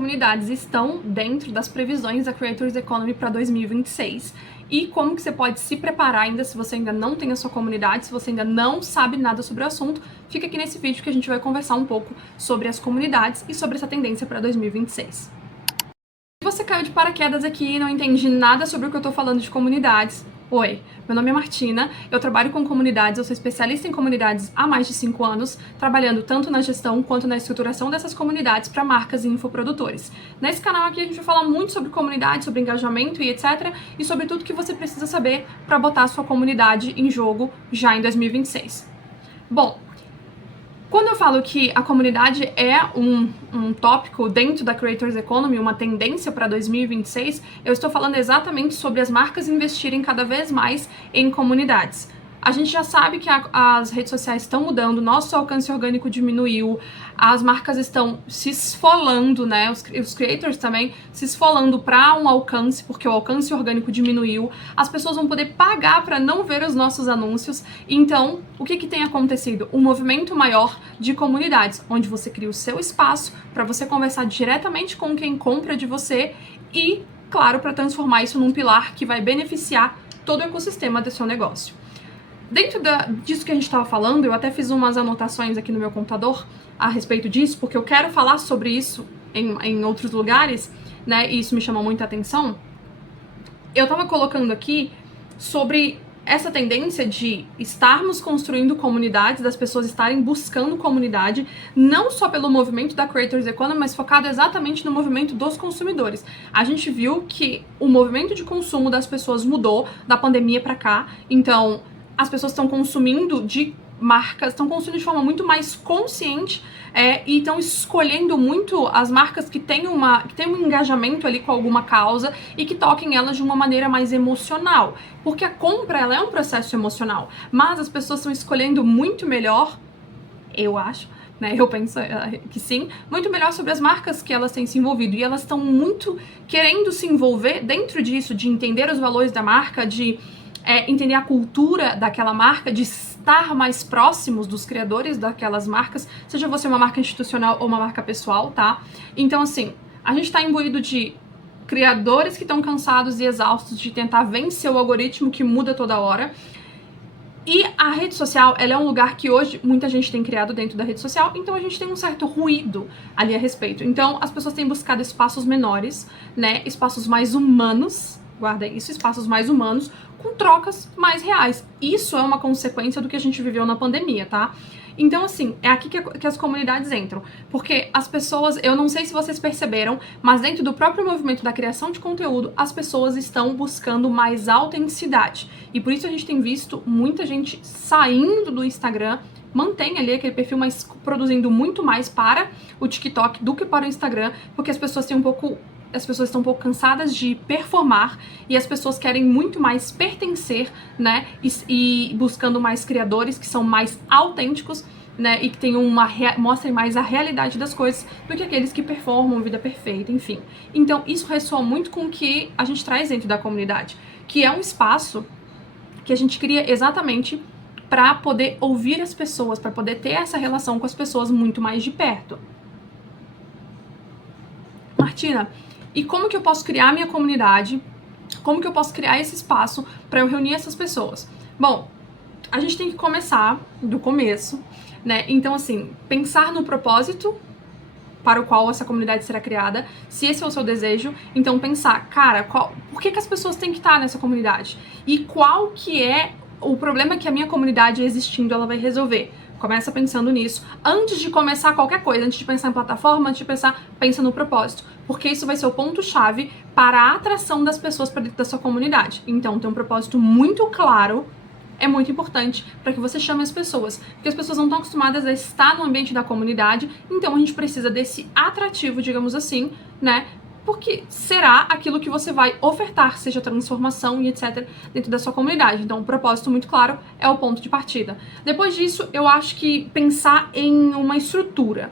comunidades estão dentro das previsões da Creators Economy para 2026 e como que você pode se preparar ainda se você ainda não tem a sua comunidade, se você ainda não sabe nada sobre o assunto. Fica aqui nesse vídeo que a gente vai conversar um pouco sobre as comunidades e sobre essa tendência para 2026. Se você caiu de paraquedas aqui e não entende nada sobre o que eu tô falando de comunidades, oi, meu nome é Martina, eu trabalho com comunidades, eu sou especialista em comunidades há mais de 5 anos, trabalhando tanto na gestão quanto na estruturação dessas comunidades para marcas e infoprodutores. Nesse canal aqui a gente vai falar muito sobre comunidade, sobre engajamento e etc, e sobre tudo que você precisa saber para botar a sua comunidade em jogo já em 2026. Bom, quando eu falo que a comunidade é um tópico dentro da Creators Economy, uma tendência para 2026, eu estou falando exatamente sobre as marcas investirem cada vez mais em comunidades. A gente já sabe que as redes sociais estão mudando, nosso alcance orgânico diminuiu, as marcas estão se esfolando, né? Os creators também se esfolando para um alcance, porque o alcance orgânico diminuiu. As pessoas vão poder pagar para não ver os nossos anúncios. Então, o que tem acontecido? Um movimento maior de comunidades, onde você cria o seu espaço para você conversar diretamente com quem compra de você e, claro, para transformar isso num pilar que vai beneficiar todo o ecossistema do seu negócio. Dentro disso que a gente estava falando, eu até fiz umas anotações aqui no meu computador a respeito disso, porque eu quero falar sobre isso em outros lugares, né? E isso me chama muita atenção. Eu estava colocando aqui sobre essa tendência de estarmos construindo comunidades, das pessoas estarem buscando comunidade, não só pelo movimento da Creators Economy, mas focado exatamente no movimento dos consumidores. A gente viu que o movimento de consumo das pessoas mudou da pandemia para cá, então as pessoas estão consumindo de marcas, estão consumindo de forma muito mais consciente e estão escolhendo muito as marcas que têm um engajamento ali com alguma causa e que toquem elas de uma maneira mais emocional. Porque a compra, ela é um processo emocional, mas as pessoas estão escolhendo muito melhor, eu acho, né, eu penso que sim, muito melhor sobre as marcas que elas têm se envolvido. E elas estão muito querendo se envolver dentro disso, de entender os valores da marca, de entender a cultura daquela marca, de estar mais próximos dos criadores daquelas marcas, seja você uma marca institucional ou uma marca pessoal, tá? Então, assim, a gente tá imbuído de criadores que estão cansados e exaustos de tentar vencer o algoritmo que muda toda hora. E a rede social, ela é um lugar que hoje muita gente tem criado dentro da rede social, então a gente tem um certo ruído ali a respeito. Então, as pessoas têm buscado espaços menores, né? Espaços mais humanos, guarda isso, espaços mais humanos, com trocas mais reais. Isso é uma consequência do que a gente viveu na pandemia, tá? Então, assim, é aqui que as comunidades entram. Porque as pessoas, eu não sei se vocês perceberam, mas dentro do próprio movimento da criação de conteúdo, as pessoas estão buscando mais autenticidade. E por isso a gente tem visto muita gente saindo do Instagram, mantém ali aquele perfil, mas produzindo muito mais para o TikTok do que para o Instagram, porque as pessoas estão um pouco cansadas de performar e as pessoas querem muito mais pertencer, né? E buscando mais criadores que são mais autênticos, né? E que tenham mostrem mais a realidade das coisas do que aqueles que performam vida perfeita, enfim. Então, isso ressoa muito com o que a gente traz dentro da comunidade, que é um espaço que a gente cria exatamente para poder ouvir as pessoas, para poder ter essa relação com as pessoas muito mais de perto. Martina, e como que eu posso criar minha comunidade? Como que eu posso criar esse espaço para eu reunir essas pessoas? Bom, a gente tem que começar do começo, né? Então, assim, pensar no propósito para o qual essa comunidade será criada, se esse é o seu desejo. Então, pensar, cara, por que as pessoas têm que estar nessa comunidade? E qual que é o problema que a minha comunidade existindo ela vai resolver? Começa pensando nisso. Antes de começar qualquer coisa, antes de pensar em plataforma, antes de pensa no propósito. Porque isso vai ser o ponto-chave para a atração das pessoas para dentro da sua comunidade. Então, ter um propósito muito claro é muito importante para que você chame as pessoas. Porque as pessoas não estão acostumadas a estar no ambiente da comunidade, então a gente precisa desse atrativo, digamos assim, né? Porque será aquilo que você vai ofertar, seja transformação e etc, dentro da sua comunidade. Então, um propósito muito claro é o ponto de partida. Depois disso, eu acho que pensar em uma estrutura.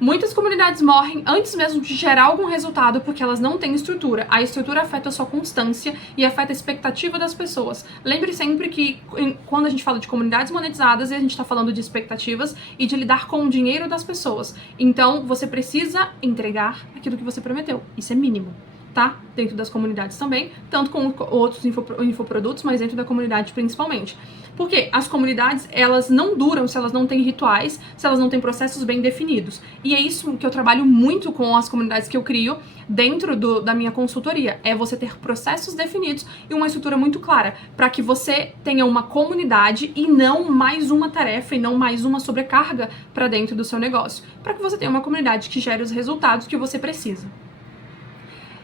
Muitas comunidades morrem antes mesmo de gerar algum resultado porque elas não têm estrutura. A estrutura afeta a sua constância e afeta a expectativa das pessoas. Lembre sempre que quando a gente fala de comunidades monetizadas, a gente está falando de expectativas e de lidar com o dinheiro das pessoas. Então, você precisa entregar aquilo que você prometeu. Isso é mínimo, tá? Dentro das comunidades também, tanto com outros infoprodutos, mas dentro da comunidade principalmente. Porque as comunidades, elas não duram se elas não têm rituais, se elas não têm processos bem definidos. E é isso que eu trabalho muito com as comunidades que eu crio dentro da minha consultoria. É você ter processos definidos e uma estrutura muito clara, para que você tenha uma comunidade e não mais uma tarefa e não mais uma sobrecarga para dentro do seu negócio. Para que você tenha uma comunidade que gere os resultados que você precisa.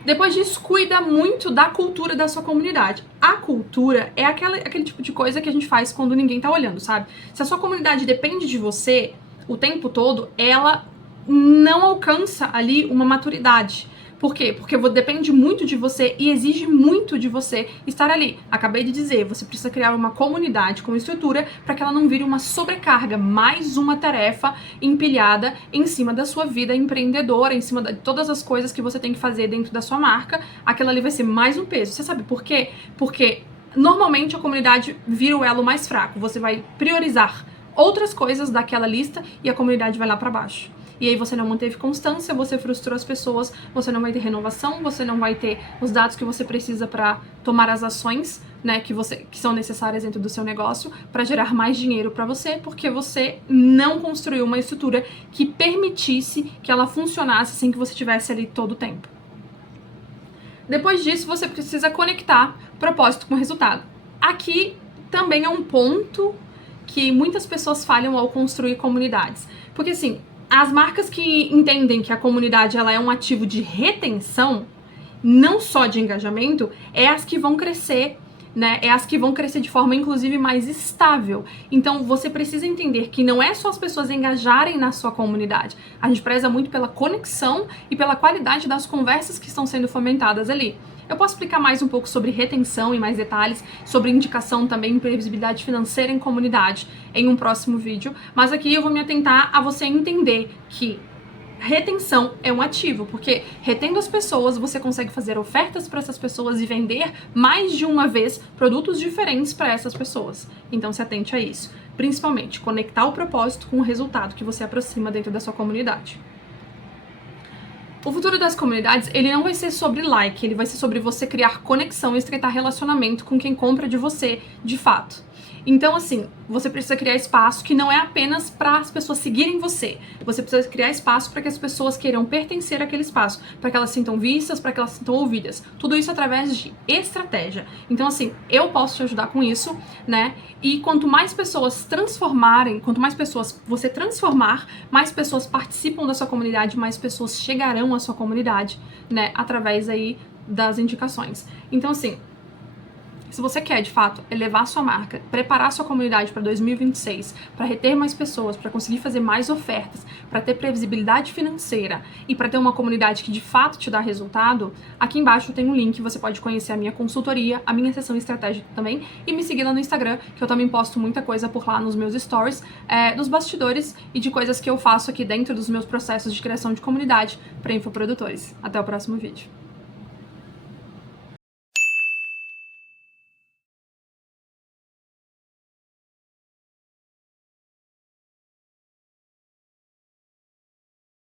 Depois disso, cuida muito da cultura da sua comunidade. A cultura é aquele tipo de coisa que a gente faz quando ninguém tá olhando, sabe? Se a sua comunidade depende de você o tempo todo, ela não alcança ali uma maturidade. Por quê? Porque depende muito de você e exige muito de você estar ali. Acabei de dizer, você precisa criar uma comunidade com estrutura para que ela não vire uma sobrecarga, mais uma tarefa empilhada em cima da sua vida empreendedora, em cima de todas as coisas que você tem que fazer dentro da sua marca. Aquela ali vai ser mais um peso. Você sabe por quê? Porque normalmente a comunidade vira o elo mais fraco. Você vai priorizar outras coisas daquela lista e a comunidade vai lá para baixo. E aí você não manteve constância, você frustrou as pessoas, você não vai ter renovação, você não vai ter os dados que você precisa para tomar as ações, né, que são necessárias dentro do seu negócio para gerar mais dinheiro para você, porque você não construiu uma estrutura que permitisse que ela funcionasse sem que você estivesse ali todo o tempo. Depois disso, você precisa conectar propósito com resultado. Aqui também é um ponto que muitas pessoas falham ao construir comunidades. Porque assim, as marcas que entendem que a comunidade ela é um ativo de retenção, não só de engajamento, é as que vão crescer, né? É as que vão crescer de forma, inclusive, mais estável. Então, você precisa entender que não é só as pessoas engajarem na sua comunidade. A gente preza muito pela conexão e pela qualidade das conversas que estão sendo fomentadas ali. Eu posso explicar mais um pouco sobre retenção e mais detalhes, sobre indicação também, previsibilidade financeira em comunidade em um próximo vídeo, mas aqui eu vou me atentar a você entender que retenção é um ativo, porque retendo as pessoas, você consegue fazer ofertas para essas pessoas e vender mais de uma vez produtos diferentes para essas pessoas. Então se atente a isso. Principalmente, conectar o propósito com o resultado que você aproxima dentro da sua comunidade. O futuro das comunidades, ele não vai ser sobre like, ele vai ser sobre você criar conexão e estreitar relacionamento com quem compra de você, de fato. Então, assim, você precisa criar espaço que não é apenas para as pessoas seguirem você. Você precisa criar espaço para que as pessoas queiram pertencer àquele espaço, para que elas se sintam vistas, para que elas se sintam ouvidas. Tudo isso através de estratégia. Então, assim, eu posso te ajudar com isso, né? E quanto mais pessoas transformarem, quanto mais pessoas você transformar, mais pessoas participam da sua comunidade, mais pessoas chegarão à sua comunidade, né? Através aí das indicações. Então, assim, se você quer, de fato, elevar a sua marca, preparar a sua comunidade para 2026, para reter mais pessoas, para conseguir fazer mais ofertas, para ter previsibilidade financeira e para ter uma comunidade que, de fato, te dá resultado, aqui embaixo tem um link, você pode conhecer a minha consultoria, a minha sessão estratégica também e me seguir lá no Instagram, que eu também posto muita coisa por lá nos meus stories, dos bastidores e de coisas que eu faço aqui dentro dos meus processos de criação de comunidade para infoprodutores. Até o próximo vídeo.